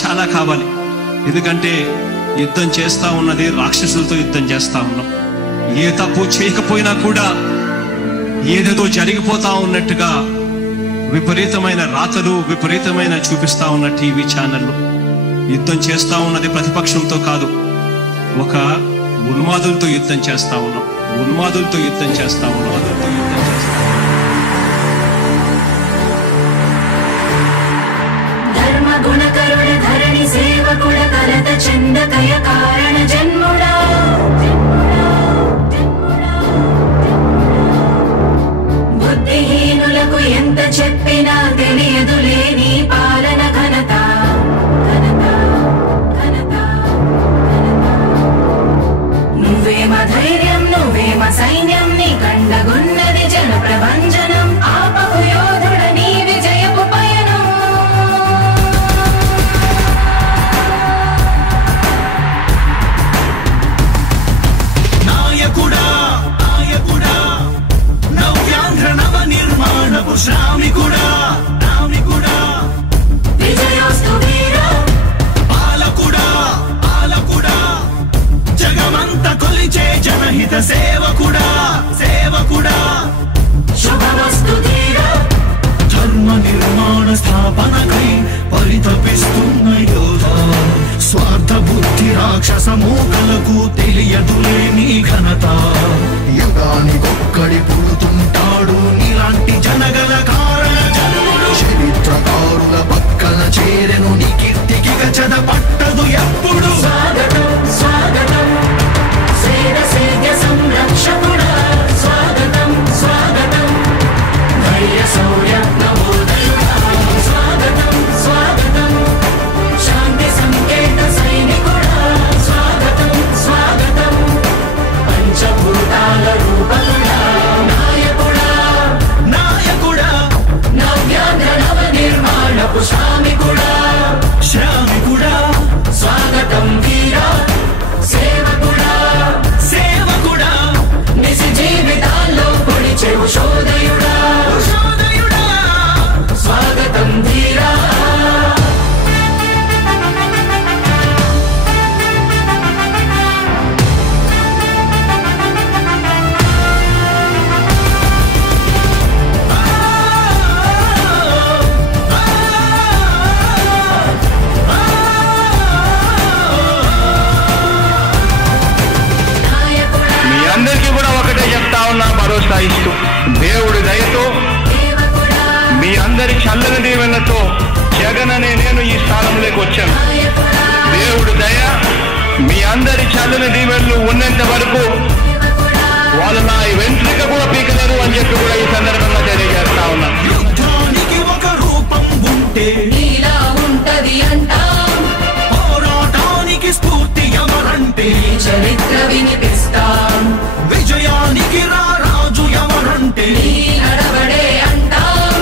చాలా కావాలి. ఎందుకంటే యుద్ధం చేస్తా ఉన్నది రాక్షసులతో యుద్ధం చేస్తా ఉన్నాం. ఏ తప్పు చేయకపోయినా కూడా ఏదేదో జరిగిపోతా ఉన్నట్టుగా విపరీతమైన రాతలు, విపరీతమైన చూపిస్తా ఉన్న టీవీ ఛానళ్ళు. యుద్ధం చేస్తా ఉన్నది ప్రతిపక్షంతో కాదు, ఒక ఉన్మాదులతో యుద్ధం చేస్తా ఉన్నాం. ఉన్మాదులతో యుద్ధం చేస్తా ఉన్నాం. ధర్మ గుణకరుణ ధరణి సేవకుడ కలత చందకయ కారణ జన్ముడా బుద్ధిహీనులకు ఎంత చెప్పినా తెలియదులే నీ పాలన ఘనత. నువ్వేమ ధైర్యం, నువ్వేమ సైన్యం, నీ కండగున్నది జన ప్రభంజనం. ఆపకు యోధుడ నీ విజయపు పయనం. నాయకుడా నాయకుడా నవ్యాంధ్ర నవ నిర్మాణపు శ్రామికుడా రామికుడా విజయోస్తు వీరా పాలకుడా పాలకుడా జగమంత కొలిచే జనహిత సేవకుడా సేవకుడా శుభమస్తు ధీరా ధర్మ నిర్మాణ స్థాపనకై పరితపిస్తున్న యోధ. స్వార్థ బుద్ధి రాక్షస మూకలకు తెలియదులే నీ ఘనత. యుగానికొక్కడి పుడుతుంటాడు నీలాంటి జనగల కారణ జన్ముడు. చరిత్రకారుల పక్కన చేరెను నీ కీర్తికి గచద పట్టదు ఎప్పుడు. స్వాగతం స్వాగతం సేద సేద్య సంరక్షకుడా. స్వాగతం స్వాగతం ధైర్య శౌర్య నవోదయుడా. స్వాగతం స్వాగతం శాంతి సంకేత సైనికుడా. స్వాగతం స్వాగతం పంచభూతాల రూపకుడా. నాయకుడా నాయకుడా నవ్యాంధ్ర నవ నిర్మాణపు శ్రామికుడా. శ్రామికుడా స్వాగతం వీరా సేవకుడా సేవకుడా నిజ జీవితాల్లో పొడిచెవు శోదయుడా. శోదయుడా స్వాగతం ధీరా నాయకుడా మీ అందరికీ కూడా ఒకటే చెప్తా ఉన్నా, భరోసా ఇస్తూ దేవుడి దయతో సేవకుడా మీ అందరి చల్లని దీవెనతో జగన్ అనే నేను ఈ స్థానంలోకి వచ్చాను. నాయకుడా దేవుడి దయ మీ అందరి చల్లని దీవెనలు ఉన్నంత వరకు సేవకుడా వాళ్ళు నా వెంట్రిక కూడా పీకలేరు అని చెప్పి కూడా ఈ సందర్భంగా తెలియజేస్తా ఉన్నా. యుద్ధానికి ఒక రూపం ఉంటే నీలా ఉంటది అంటాం. పోరాటానికి స్ఫూర్తి ఎవరంటే ఈ చరిత్ర వినిపిస్తాం. విజయానికి రారాజు ఎవరంటే నీ నడవడే అంటాం.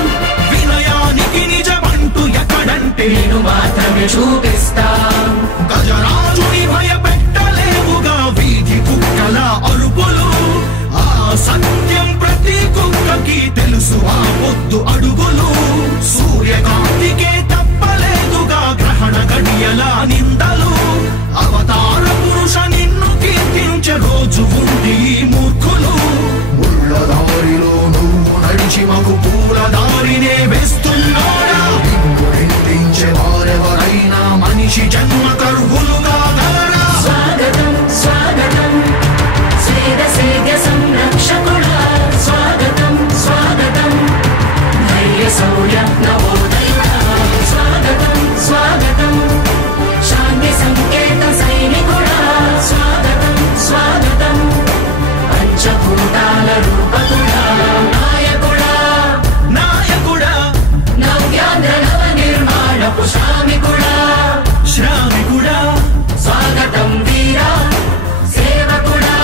వినయానికి నిజమంటూ ఎక్కడంటే నేను మాత్రమే చూపిస్తాం. గజరాజుని భయపెట్టలేవుగా వీధి కుక్కల అరుపులు. ఆ సత్యం ప్రతి కుక్కకి తెలుసు ఆ పొద్దు అడుగులు. సూర్యకాంతికే తప్పలేదుగా గ్రహణ గడియల నిందలు. అవతార పురుష నిన్ను కీర్తించే రోజు ఉంది ఈ మూర్ఖులు. ముళ్ళ దారిలో నువ్వు నడిచి మాకు పూల దారినే వేస్తున్నాడా. నిన్ను నిందించే వారెవరైనా మనిషి జన్మ కరువులుగా గలరా. స్వాగతం స్వాగతం సేద సేద్య సంరక్షకుడా. స్వాగతం స్వాగతం ధైర్య శౌర్య నవోదయుడా. స్వాగతం స్వాగతం శాంతి సంకేత సైనికుడా. స్వాగతం స్వాగతం పంచభూతాల రూపకుడా. నాయకుడా నాయకుడా నవ్యాంధ్ర నవ నిర్మాణపు శ్రామికుడా. శ్రామికుడా స్వాగతం వీరా సేవకుడా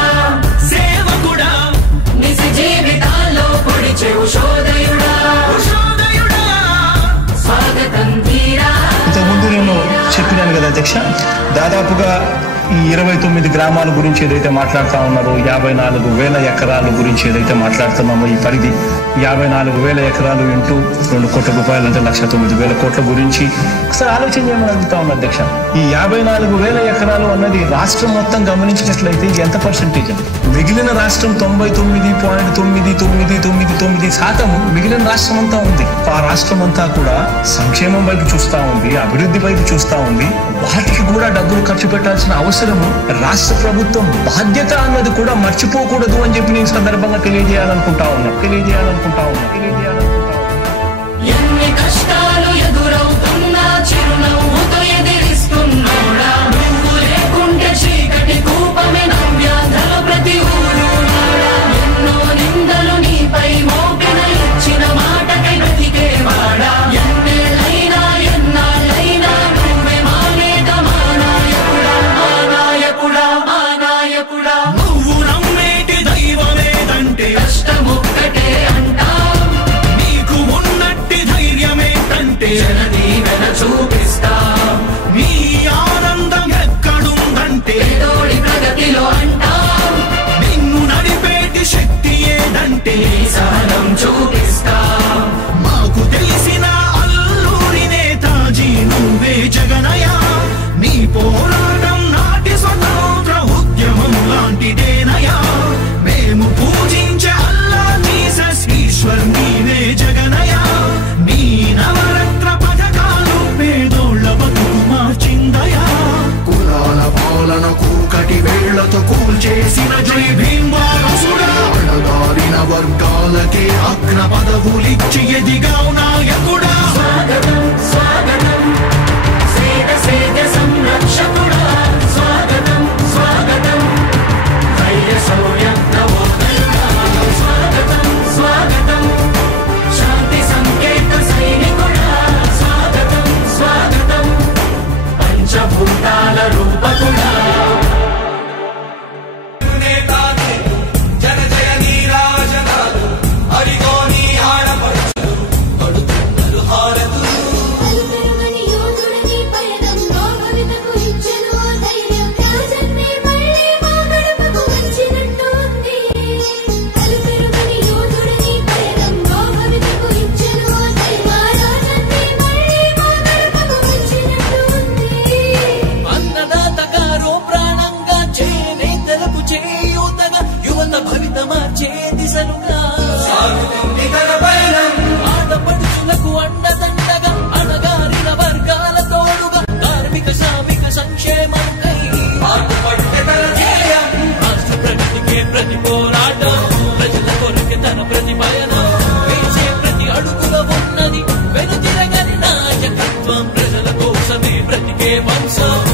సేవకుడా నిజ జీవితాల్లో పొడిచెవు శోదయుడా. శోదయుడా స్వాగతం ధీరా ఇంతకుముందు నేను చెప్పినాను కదా అధ్యక్ష, దాదాపుగా ఈ 29 గ్రామాల గురించి ఏదైతే మాట్లాడుతా ఉన్నారో 54,000 ఎకరాల గురించి ఏదైతే మాట్లాడుతున్నామో ఈ పరిధి 54,000 ఎకరాలు ఇంటూ 2 కోట్ల రూపాయలు అంటే 1,09,000 కోట్ల గురించి ఒకసారి ఆలోచన చేయమని అడుగుతా ఉన్నా అధ్యక్ష. ఈ 54,000 ఎకరాలు అన్నది రాష్ట్రం మొత్తం గమనించినట్లయితే ఎంత పర్సెంటేజ్? మిగిలిన రాష్ట్రం 99.9999% మిగిలిన రాష్ట్రం అంతా ఉంది. ఆ రాష్ట్రం అంతా కూడా సంక్షేమం వైపు చూస్తా ఉంది, అభివృద్ధి వైపు చూస్తా ఉంది. వాటికి కూడా డబ్బులు ఖర్చు పెట్టాల్సిన అవసరము రాష్ట్ర ప్రభుత్వం బాధ్యత అన్నది కూడా మర్చిపోకూడదు అని చెప్పి నేను సందర్భంగా తెలియజేయాలనుకుంటా ఉన్నా. ఎన్ని కష్టాలు ఎదురవుతున్నా చిరునవ్వుతో ఎదిరిస్తున్నోడా, నువ్వు లేకుంటే చీకటి కూపమే నవ్యాంధ్రల ప్రతి ఊరు నాడా. ఎన్నో నిందలు నీపై మోపిన ఇచ్చిన మాటకై బ్రతికేవాడా. ఎన్నేళ్ళైనా ఎన్నాళ్ళైనా నువ్వే మా నేత, మా నాయకుడా, మా నాయకుడా, మా నాయకుడా. నువ్వు నమ్మేటి దైవమేదంటే కష్టమొక్కటే అంటాం, నీకు ఉన్నట్టి ధైర్యమేంటంటే జనదీవెన చూపిస్తాం. నీ ఆనందం ఎక్కడుందంటే తోడి ప్రగతిలో అంటాం, నిన్ను నడిపేటి శక్తి ఏదంటే నీ సహనం చూపిస్తాం. మాకు తెలిసిన అల్లూరి నేతాజీ నువ్వే జగనయ్య. నీ పోరాటం నాటి స్వతంత్ర ఉద్యమం లాంటిదేనయ్యా. మేము పూజించే అల్లా జీసస్ ఈశ్వర్ నీవే జగనయ్య. నీ నవరత్న పథకాలు పేదోళ్ళ బతుకు మార్చిందయా. కులాల పాలన కూకటి వేళ్లతో కూల్చేసిన జై భీమ్ వారసుడా. అణగారిన వర్గాలకే అగ్ర పదవులిచ్చి ఎదిగావు నాయకుడా. స్వాగతం స్వాగతం సేద సేద సంరక్షకుడా. స్వాగతం స్వాగతం ధైర్య శౌర్య నవోదయుడా. స్వాగతం స్వాగతం శాంతి సంకేత సైనికుడా. స్వాగతం స్వాగతం పంచభూతాల రూపకుడా. అలుపెరుగని యోధుడిని పయనంలో భవితకు ఇచ్చెను ఓ ధైర్యం. రాజన్నే మళ్ళీ మా గడపకు వచ్చినట్టు ఉంది. అలుపెరుగని యోధుడిని పయనంలో భవితకు ఇచ్చెను ఓ ధైర్యం. రాజన్నే మళ్ళీ మా గడపకు వచ్చినట్టు ఉంది. అన్నదాత గారో ప్రాణంగా చేనేతలకు చేయూతగా యువత భవిత మార్చే దిశలుగా ఆడపడుచులకు అండదండగా అణగారిన వర్గాల తోడుగా కార్మిక శ్రామిక సంక్షేమంకై రాష్ట్ర ప్రగతికే ప్రతి పోరాటం, ప్రజల కొరకే తన ప్రతి పయనం, వేసే ప్రతి అడుగులో ఉన్నది వెనుతిరగని నాయకత్వం, ప్రజల కోసమే బ్రతికే వంశం.